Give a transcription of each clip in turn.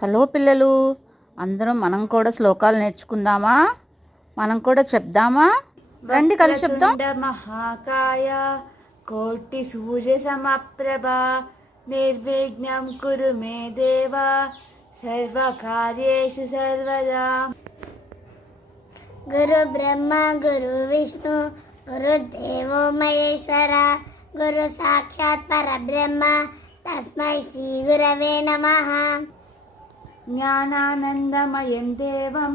హలో పిల్లలు, అందరం మనం కూడా శ్లోకాలు నేర్చుకుందామా? మనం కూడా చెప్దామా? రండి కలిసి చెప్దాం. మహాకాయ కోటి సూర్య సమప్రభ నిర్విఘ్నం కురు మే దేవ సర్వకార్యేషు సర్వదా. గురు బ్రహ్మ గురు విష్ణు గురుదేవో మహేశ్వర గురు సాక్షాత్ పరబ్రహ్మ తస్మై శ్రీ గురవే నమః. జ్ఞానానందమయం దేవం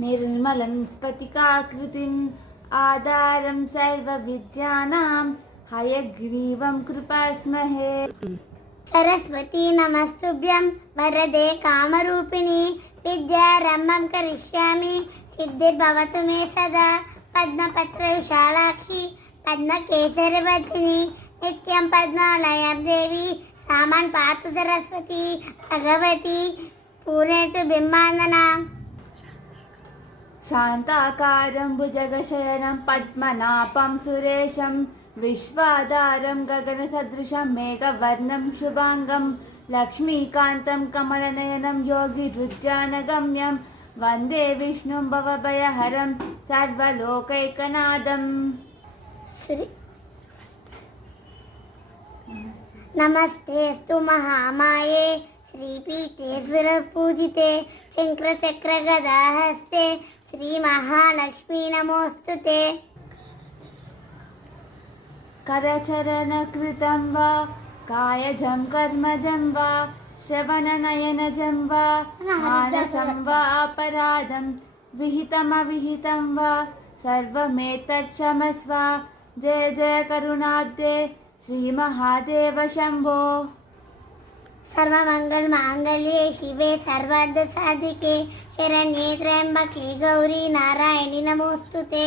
నిర్మలం స్ఫటికాకృతిం ఆధారం సర్వ విద్యానాం హయగ్రీవం కృపాస్మహే. సరస్వతీ నమస్తుభ్యం వరదే కామరూపిణి విద్యారంభం కరిష్యామి సిద్ధిర్భవతు మే సదా. పద్మపత్ర విశాలాక్షి పద్మకేసరవర్ధిని నిత్యం పద్మాలయం దేవి సామాన్ పాతు సరస్వతి భగవతి పూర్ణేతు బింబాంగనా. శాంతాకారం భుజగశయనం పద్మనాభం సురేశం విశ్వాధారం గగన సదృశం మేఘవర్ణం శుభాంగం లక్ష్మీకాంతం కమలనయనం యోగి హృద్యానగమ్యం వందే విష్ణుం భవభయహరం సర్వలోకైకనాథం. నమస్తేస్తు మహామాయే శ్రీపీఠే సురపూజితే శంకరచక్ర గదాహస్తే శ్రీ మహాలక్ష్మీ నమోస్తుతే. కరచరణకృతం వా కాయజం కర్మజం వా శ్రవణనయనజం వా మానసం వా అపరాధం విహితమవిహితం వా సర్వమేతచ్చమస్వ. జయ జయ కరుణాబ్దే శ్రీ మహాదేవ శంభో. సర్వమంగళ మాంగళ్యే శివే సర్వార్థ సాధికే శరణ్యే త్ర్యంబకే గౌరీ నారాయణి నమోస్తుతే.